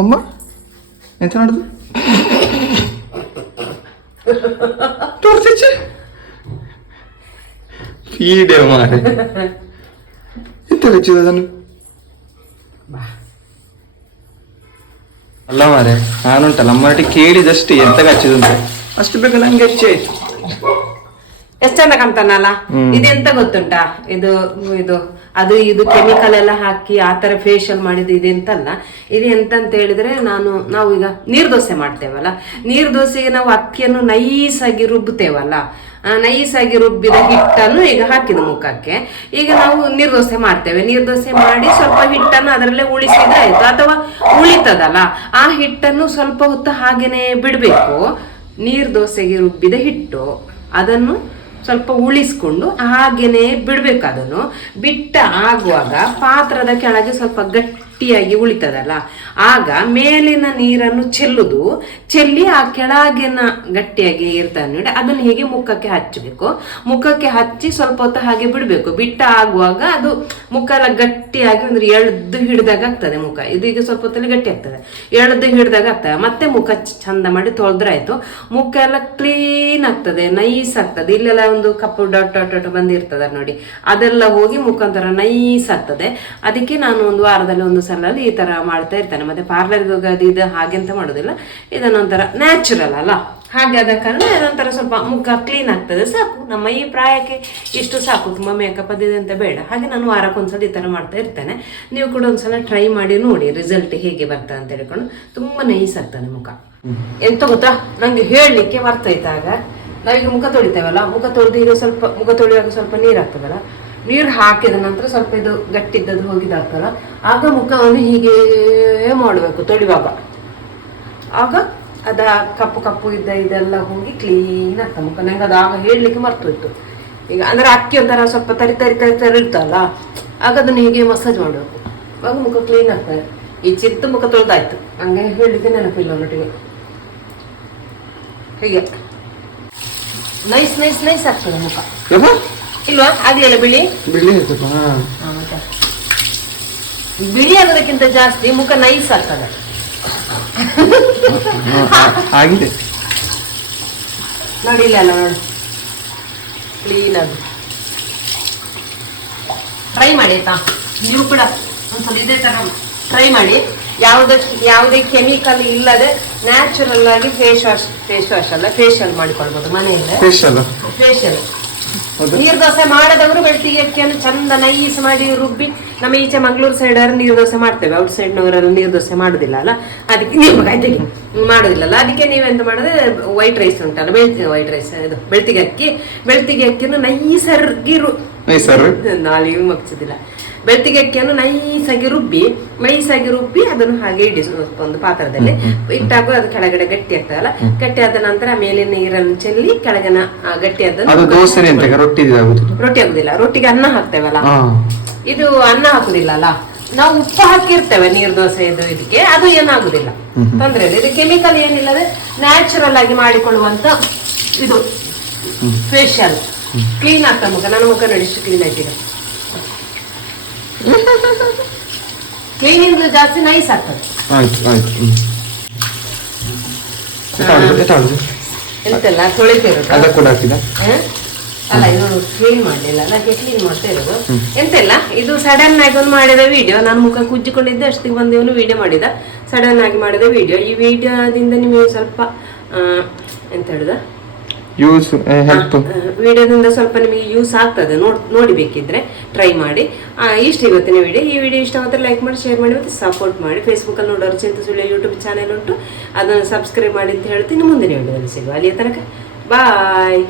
ಅಮ್ಮ ಎಂತ ಮಾಡುದು ತೋರ್ಸಿಚ್ಚೆ ಫೀಡೆ ಮಾರೆ ಎಂತ ಹಚ್ಚಿದ ಅದನ್ನು ಅಲ್ಲ ಮಾರೆ ನಾನುಂಟಲ್ಲ ಅಮ್ಮನಟಿ ಕೇಳಿದಷ್ಟೇ ಎಂತ ಹಚ್ಚಿದಂತೆ ಅಷ್ಟು ಬೇಗ ನಂಗೆ ಹೆಚ್ಚೆ ಆಯ್ತು ಎಷ್ಟ್ ಚಂದ ಕಾಣ್ತಾನಲ್ಲ. ಇದೆಂತ ಗೊತ್ತುಂಟಾ, ಇದು ಇದು ಅದು ಇದು ಕೆಮಿಕಲ್ ಎಲ್ಲ ಹಾಕಿ ಆತರ ಫೇಶಿಯಲ್ ಮಾಡಿದ್ದು ಇದೆಂತಲ್ಲ. ಇದು ಎಂತಂತ ಹೇಳಿದ್ರೆ ನಾವು ಈಗ ನೀರ್ ದೋಸೆ ಮಾಡ್ತೇವಲ್ಲ, ನೀರ್ ದೋಸೆಗೆ ನಾವು ಅಕ್ಕಿಯನ್ನು ನೈಸಾಗಿ ರುಬ್ಬುತ್ತೇವಲ್ಲ, ನೈಸಾಗಿ ರುಬ್ಬಿದ ಹಿಟ್ಟನ್ನು ಈಗ ಹಾಕಿದ ಮುಖಕ್ಕೆ ಈಗ ನಾವು ನೀರ್ ದೋಸೆ ಮಾಡ್ತೇವೆ. ನೀರ್ ದೋಸೆ ಮಾಡಿ ಸ್ವಲ್ಪ ಹಿಟ್ಟನ್ನು ಅದರಲ್ಲೇ ಉಳಿಸಿದ್ರೆ ಆಯ್ತು, ಅಥವಾ ಉಳಿತದಲ್ಲ ಆ ಹಿಟ್ಟನ್ನು ಸ್ವಲ್ಪ ಹೊತ್ತು ಹಾಗೇನೆ ಬಿಡ್ಬೇಕು. ನೀರ್ ದೋಸೆಗೆ ರುಬ್ಬಿದ ಹಿಟ್ಟು ಅದನ್ನು ಸ್ವಲ್ಪ ಉಳಿಸ್ಕೊಂಡು ಹಾಗೇನೆ ಬಿಡ್ಬೇಕು. ಅದನ್ನು ಬಿಟ್ಟ ಆಗುವಾಗ ಪಾತ್ರದ ಕೆಳಗೆ ಸ್ವಲ್ಪ ಗಟ್ಟಿಯಾಗಿ ಉಳಿತದಲ್ಲ, ಆಗ ಮೇಲಿನ ನೀರನ್ನು ಚೆಲ್ಲಿ ಆ ಕೆಳಗಿನ ಗಟ್ಟಿಯಾಗಿ ಇರ್ತದೆ ನೋಡಿ, ಅದನ್ನು ಹೀಗೆ ಮುಖಕ್ಕೆ ಹಚ್ಚಬೇಕು. ಮುಖಕ್ಕೆ ಹಚ್ಚಿ ಸ್ವಲ್ಪ ಹೊತ್ತು ಹಾಗೆ ಬಿಡ್ಬೇಕು. ಬಿಟ್ಟ ಆಗುವಾಗ ಅದು ಮುಖ ಎಲ್ಲ ಗಟ್ಟಿಯಾಗಿ ಅಂದ್ರೆ ಎಳ್ದು ಹಿಡ್ದಾಗ ಆಗ್ತದೆ ಮುಖ. ಇದು ಈಗ ಸ್ವಲ್ಪ ಹೊತ್ತಲ್ಲಿ ಗಟ್ಟಿ ಆಗ್ತದೆ, ಎಳ್ದು ಹಿಡ್ದಾಗ ಆಗ್ತದೆ. ಮತ್ತೆ ಮುಖ ಚಂದ ಮಾಡಿ ತೊಳೆದ್ರೆ ಆಯ್ತು. ಮುಖ ಎಲ್ಲ ಕ್ಲೀನ್ ಆಗ್ತದೆ, ನೈಸ್ ಆಗ್ತದೆ. ಇಲ್ಲೆಲ್ಲ ಒಂದು ಕಪ್ಪು ಡಾಟ್ ಡಾಟ್ ಡಾಟ್ ಬಂದಿರ್ತದ ನೋಡಿ, ಅದೆಲ್ಲ ಹೋಗಿ ಮುಖ ಒಂಥರ ನೈಸ್ ಆಗ್ತದೆ. ಅದಕ್ಕೆ ನಾನು ಒಂದು ವಾರದಲ್ಲಿ ಒಂದು ಸಲ ಈ ತರ ಮಾಡ್ತಾ ಇರ್ತೇನೆ. ಮತ್ತೆ ಪಾರ್ಲರ್ಗೆ ಹೋಗೋದು ಇದು ಹಾಗೆಂತ ಮಾಡೋದಿಲ್ಲ, ಇದನ್ನೊಂಥರ ನ್ಯಾಚುರಲ್ ಅಲ್ಲ, ಹಾಗೆ ಆದ ಕಾರಣ ಇದೊಂಥರ ಸ್ವಲ್ಪ ಮುಖ ಕ್ಲೀನ್ ಆಗ್ತದೆ. ಸಾಕು, ನಮ್ಮ ಈ ಪ್ರಾಯಕ್ಕೆ ಇಷ್ಟು ಸಾಕು, ತುಂಬಾ ಮೇಕಪ್ ಅದಿದೆ ಅಂತ ಬೇಡ. ಹಾಗೆ ನಾನು ವಾರಕ್ಕೊಂದ್ಸಲ ಈ ತರ ಮಾಡ್ತಾ ಇರ್ತೇನೆ. ನೀವು ಕೂಡ ಒಂದ್ಸಲ ಟ್ರೈ ಮಾಡಿ ನೋಡಿ ರಿಸಲ್ಟ್ ಹೇಗೆ ಬರ್ತದೆ ಅಂತ ಹೇಳ್ಕೊಂಡು. ತುಂಬಾ ನೈಸ್ ಆಗ್ತಾನೆ ಮುಖ. ಎಂತ ಗೊತ್ತಾ, ನಂಗೆ ಹೇಳಲಿಕ್ಕೆ ಬರ್ತೈತಾಗ ನಾವೀಗ ಮುಖ ತೊಳಿತೇವಲ್ಲ, ಮುಖ ತೊಳೆದು ಈಗ ಸ್ವಲ್ಪ ಮುಖ ತೊಳೆಯುವಾಗ ಸ್ವಲ್ಪ ನೀರು ಆಗ್ತದಲ್ಲ, ನೀರು ಹಾಕಿದ ನಂತರ ಸ್ವಲ್ಪ ಇದು ಗಟ್ಟಿದ್ದದ್ದು ಹೋಗಿದಾಗ್ತಲ್ಲ, ಆಗ ಮುಖವನ್ನು ಹೀಗೆ ಮಾಡಬೇಕು ತೊಳಿವಾಗ. ಆಗ ಅದ ಕಪ್ಪು ಕಪ್ಪು ಇದೆಲ್ಲ ಹೋಗಿ ಕ್ಲೀನ್ ಆಗ್ತದೆ ಮುಖ. ನಂಗೆ ಅದು ಆಗ ಹೇಳಲಿಕ್ಕೆ ಮರ್ತೋಯ್ತು. ಈಗ ಅಂದ್ರೆ ಅಕ್ಕಿ ಒಂಥರ ಸ್ವಲ್ಪ ತರಿ ತರಿ ತರಿ ತರಿ ಇರ್ತಲ್ಲ, ಆಗ ಅದನ್ನು ಹೀಗೆ ಮಸಾಜ್ ಮಾಡಬೇಕು, ಆಗ ಮುಖ ಕ್ಲೀನ್ ಆಗ್ತದೆ. ಈ ಚಿತ್ತ ಮುಖ ತೊಳೆದಾಯ್ತು, ಹಂಗೆ ಹೇಳಲಿಕ್ಕೆ ನೆನಪಿಲ್ಲ ಒಟ್ಟಿಗೆ. ಹೀಗೆ ನೈಸ್ ನೈಸ್ ನೈಸ್ ಆಗ್ತದೆ ಮುಖ. ಇಲ್ವಾ? ಆಗ್ಲಿಲ್ಲ ಬಿಳಿ ಬಿಳಿ ಬಿಳಿ ಆಗೋದಕ್ಕಿಂತ ಜಾಸ್ತಿ ಮುಖ ನೈಸ್ ಆಗ್ತದೆ. ಆಗಿದೆ ನೋಡಿ, ಇಲ್ಲ ನೋಡಿ ಕ್ಲೀನ್ ಅದು. ಟ್ರೈ ಮಾಡಿ ಆಯ್ತಾ, ನೀವು ಕೂಡ ಒಂದ್ಸಲ ಇದೇ ತರ ಟ್ರೈ ಮಾಡಿ. ಯಾವುದೇ ಕೆಮಿಕಲ್ ಇಲ್ಲದೆ ನ್ಯಾಚುರಲ್ ಆಗಿ ಫೇಸ್ ವಾಶ್ ಅಲ್ಲ ಫೇಶಿಯಲ್ ಮಾಡಿಕೊಳ್ಬಹುದು ಮನೆಯಲ್ಲೇ. ಫೇಶಿಯಲ್ ನೀರ್ ದೋಸೆ ಮಾಡದವರು ಬೆಳ್ತಿಗೆ ಅಕ್ಕಿಯನ್ನು ಚಂದ ನೈಸ್ ಮಾಡಿ ರುಬ್ಬಿ, ನಮ್ಮ ಈಚೆ ಮಂಗಳೂರು ಸೈಡ್ ಅವರು ನೀರು ದೋಸೆ ಮಾಡ್ತೇವೆ, ಔಟ್ ಸೈಡ್ ನವರೆಲ್ಲ ನೀರು ದೋಸೆ ಮಾಡುದಿಲ್ಲ ಅಲ್ಲ, ಅದಕ್ಕೆ ನೀವು ಮಾಡುದಿಲ್ಲಲ್ಲ, ಅದಕ್ಕೆ ನೀವೆಂತ ಮಾಡಿದ್ರೆ ವೈಟ್ ರೈಸ್ ಉಂಟಲ್ಲ, ವೈಟ್ ರೈಸ್ ಇದು ಬೆಳ್ತಿಗೆ ಅಕ್ಕಿಯನ್ನು ನೈಸರ್ಗಿ ನಾಲಿಗೆ ಮಗ್ಸುದಿಲ್ಲ, ಬೆಳ್ತಿಗೆ ಅಕ್ಕಿಯನ್ನು ನೈಸಾಗಿ ರುಬ್ಬಿ ಅದನ್ನು ಹಾಗೆ ಇಡಿಸಿ ಒಂದು ಪಾತ್ರದಲ್ಲಿ ಇಟ್ಟಾಗ ಅದು ಕೆಳಗಡೆ ಗಟ್ಟಿ ಆಗ್ತದಲ್ಲ, ಗಟ್ಟಿ ಆದ ನಂತರ ಮೇಲಿನ ನೀರನ್ನು ಚೆಲ್ಲಿ ಕೆಳಗಿನ ಗಟ್ಟಿ ಆದ ರೊಟ್ಟಿ ಆಗುದಿಲ್ಲ. ರೊಟ್ಟಿಗೆ ಅನ್ನ ಹಾಕ್ತೇವಲ್ಲ, ಇದು ಅನ್ನ ಹಾಕುದಿಲ್ಲ ಅಲ್ಲ, ನಾವು ಉಪ್ಪು ಹಾಕಿರ್ತೇವೆ ನೀರು ದೋಸೆ ಇದಕ್ಕೆ, ಅದು ಏನಾಗುದಿಲ್ಲ, ತೊಂದ್ರೆ ಇಲ್ಲ. ಇದು ಕೆಮಿಕಲ್ ಏನಿಲ್ಲದೆ ನ್ಯಾಚುರಲ್ ಆಗಿ ಮಾಡಿಕೊಳ್ಳುವಂತ ಇದು ಫೇಶಿಯಲ್. ಕ್ಲೀನ್ ಆಗ್ತದೆ ಮುಖ. ನನ್ನ ಮುಖ ನೋಡಿ ಇಷ್ಟು ಕ್ಲೀನ್ ಆಯ್ತಿದೆ. ಕ್ಲೀನಿಂಗ್ ಜಾಸ್ತಿ ನೈಸ್ ಆಗ್ತದೆ. ಎಂತೆಲ್ಲ ತೊಳಿತಿರೋದು ಅಲ್ಲ, ಇದು ಕ್ಲೀನ್ ಮಾಡ್ಲಿಲ್ಲ, ಅದಕ್ಕೆ ಕ್ಲೀನ್ ಮಾಡ್ತಾ ಇರೋದು. ಎಂತೆಲ್ಲ ಇದು ಸಡನ್ ಆಗಿ ಒಂದು ಮಾಡಿದ ವಿಡಿಯೋ. ನಾನು ಮುಖ ಕುಜ್ಜಿಕೊಂಡಿದ್ದೆ, ಅಷ್ಟಿಗೆ ಬಂದು ಇವನು ವಿಡಿಯೋ ಮಾಡಿದ, ಸಡನ್ ಆಗಿ ಮಾಡಿದ ವಿಡಿಯೋ. ಈ ವಿಡಿಯೋದಿಂದ ನಿಮಗೆ ಸ್ವಲ್ಪ ಎಂತ ಹೇಳುದ ವಿಡಿಯೋದಿಂದ ಸ್ವಲ್ಪ ನಿಮಗೆ ಯೂಸ್ ಆಗ್ತದೆ. ನೋಡಿ ಬೇಕಿದ್ರೆ ಟ್ರೈ ಮಾಡಿ. ಇಷ್ಟ ಇವತ್ತಿನ ವಿಡಿಯೋ. ಈ ವಿಡಿಯೋ ಇಷ್ಟವಾದರೆ ಲೈಕ್ ಮಾಡಿ, ಶೇರ್ ಮಾಡಿ, ಮತ್ತು ಸಪೋರ್ಟ್ ಮಾಡಿ. ಫೇಸ್ಬುಕ್ಕಲ್ಲಿ ನೋಡೋರು ಚಿಂತು ಸುಳ್ಯ ಯೂಟ್ಯೂಬ್ ಚಾನೆಲ್ ಉಂಟು, ಅದನ್ನು ಸಬ್ಸ್ಕ್ರೈಬ್ ಮಾಡಿ ಅಂತ ಹೇಳ್ತೀನಿ. ಮುಂದಿನ ವಿಡಿಯೋದಲ್ಲಿ ಸಿಗುವ. ಅಲ್ಲಿಯ ತನಕ ಬಾಯ್.